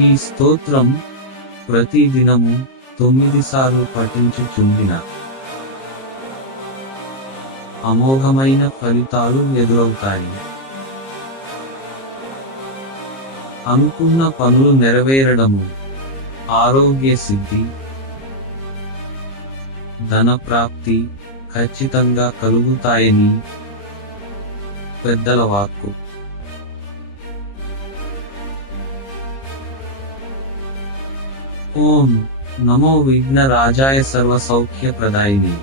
ఈ స్తోత్రం ప్రతిదినము 9 సార్లు పఠించుచుండిన అమోఘమైన ఫలితాలు ఎదురవుతాయి. అనుకున్న పనులు నెరవేరడము, ఆరోగ్య సిద్ధి, ధన ప్రాప్తి ఖచ్చితంగా కలుగుతాయని పెద్దల వాక్కు. ఓం నమో విఘ్న రాజాయ సర్వ సౌఖ్య ప్రదాయిని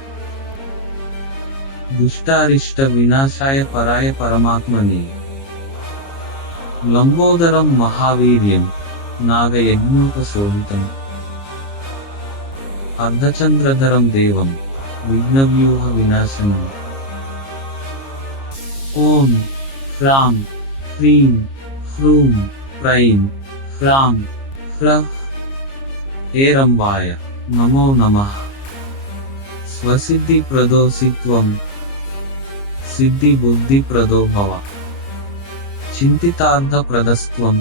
దుష్టారిష్ట వినాశాయ పరాయ పరమాత్మని లంబోదరం మహావీర్యం నాగయజ్ఞోపశోభితం అర్ధచంద్రధరం దేవం విఘ్నవ్యూహ వినాశనం. ఓం హ్రాం హ్రీం హ్రూం ప్రైం హ్రాం హ్రః ఏరంబాయ నమో నమః. స్వసిద్ధి ప్రదోసిత్వం సిద్ధి బుద్ధి ప్రదోభవ చింతితార్థ ప్రదస్త్వం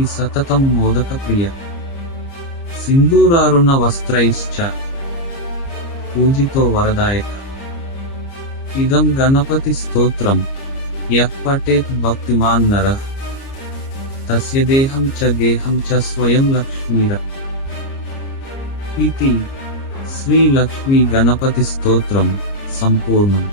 ఈ సతతం మోదక ప్రియ సింధూరారుణ వస్త్రైశ్చ పూజితో వరదాయక. ఇదం గణపతి స్తోత్రం యః పఠేత్ భక్తిమాన్ నరః తస్య దేహం చ గేహం చ స్వయం లక్ష్మీర. ఇతి శ్రీ లక్ష్మీ గణపతి స్తోత్రం సంపూర్ణం.